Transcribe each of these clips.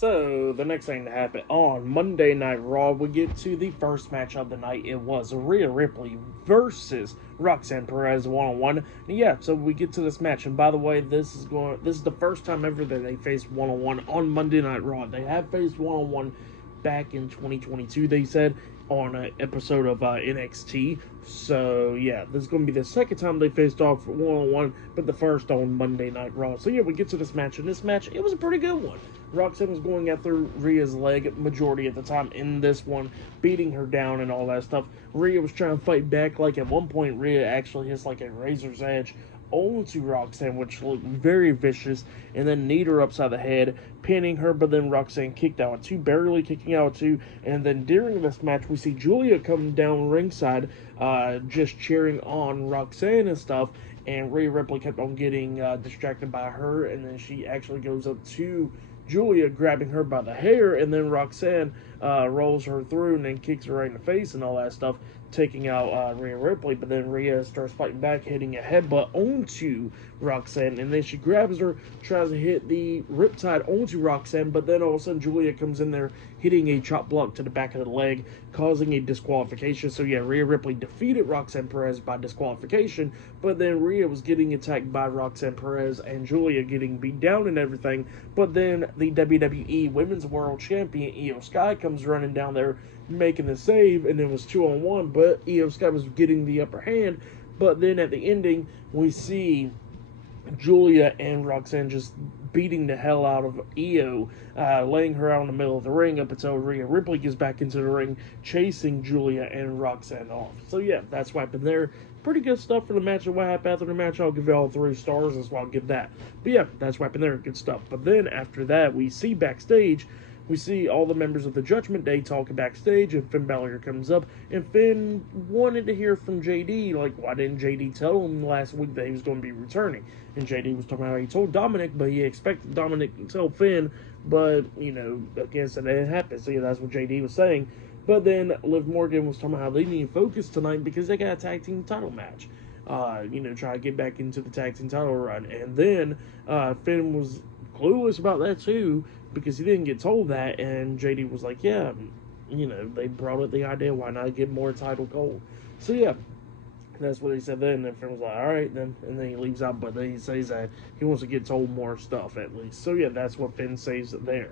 So, the next thing to happen on Monday Night Raw, we get to the first match of the night. It was Rhea Ripley versus Roxanne Perez one-on-one. Yeah, so we get to this match. And by the way, this is the first time ever that they faced one-on-one on Monday Night Raw. They have faced one-on-one back in 2022, they said, on an episode of NXT. So, yeah, this is going to be the second time they faced off one-on-one, but the first on Monday Night Raw. So, yeah, we get to this match, and this match, it was a pretty good one. Roxanne was going after Rhea's leg majority of the time in this one, beating her down and all that stuff. Rhea was trying to fight back. Like, at one point, Rhea actually hits, like, a razor's edge onto Roxanne, which looked very vicious, and then kneed her upside the head, pinning her, but then Roxanne kicked out at two, barely kicking out at two, and then during this match, we see Julia come down ringside, just cheering on Roxanne and stuff, and Rhea Ripley kept on getting distracted by her, and then she actually goes up to Julia, grabbing her by the hair, and then Roxanne rolls her through and then kicks her right in the face and all that stuff, taking out Rhea Ripley. But then Rhea starts fighting back, hitting a headbutt onto Roxanne, and then she grabs her, tries to hit the riptide onto Roxanne, but then all of a sudden Julia comes in there, hitting a chop block to the back of the leg, causing a disqualification. So yeah, Rhea Ripley defeated Roxanne Perez by disqualification, but then Rhea was getting attacked by Roxanne Perez and Julia getting beat down and everything. But then the WWE Women's World Champion Io Sky comes running down there, making the save, and it was 2-on-1, but Io Sky was getting the upper hand. But then at the ending, we see Julia and Roxanne just beating the hell out of Io, laying her out in the middle of the ring up until Rhea Ripley gets back into the ring, chasing Julia and Roxanne off. So yeah, that's what happened there. Pretty good stuff for the match. And what happened after the match, I'll give it all 3 stars, as well. I'll give that. But yeah, that's what happened there. Good stuff. But then after that, we see backstage, we see all the members of the Judgment Day talking backstage, and Finn Balor comes up, and Finn wanted to hear from JD, like, why didn't JD tell him last week that he was going to be returning? And JD was talking about how he told Dominic, but he expected Dominic to tell Finn, but, you know, I guess it didn't happen. So yeah, that's what JD was saying. But then Liv Morgan was talking about how they need to focus tonight because they got a tag team title match. Try to get back into the tag team title run. And then Finn was clueless about that too, because he didn't get told that, and JD was like, yeah, they brought up the idea, why not get more title gold? So yeah, that's what he said then, and Finn was like, alright then, and then he leaves out, but then he says that he wants to get told more stuff at least. So yeah, that's what Finn says there.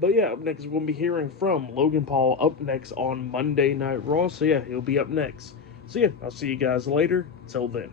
But yeah, up next we're going to be hearing from Logan Paul up next on Monday Night Raw, so yeah, he'll be up next. So yeah, I'll see you guys later. Till then.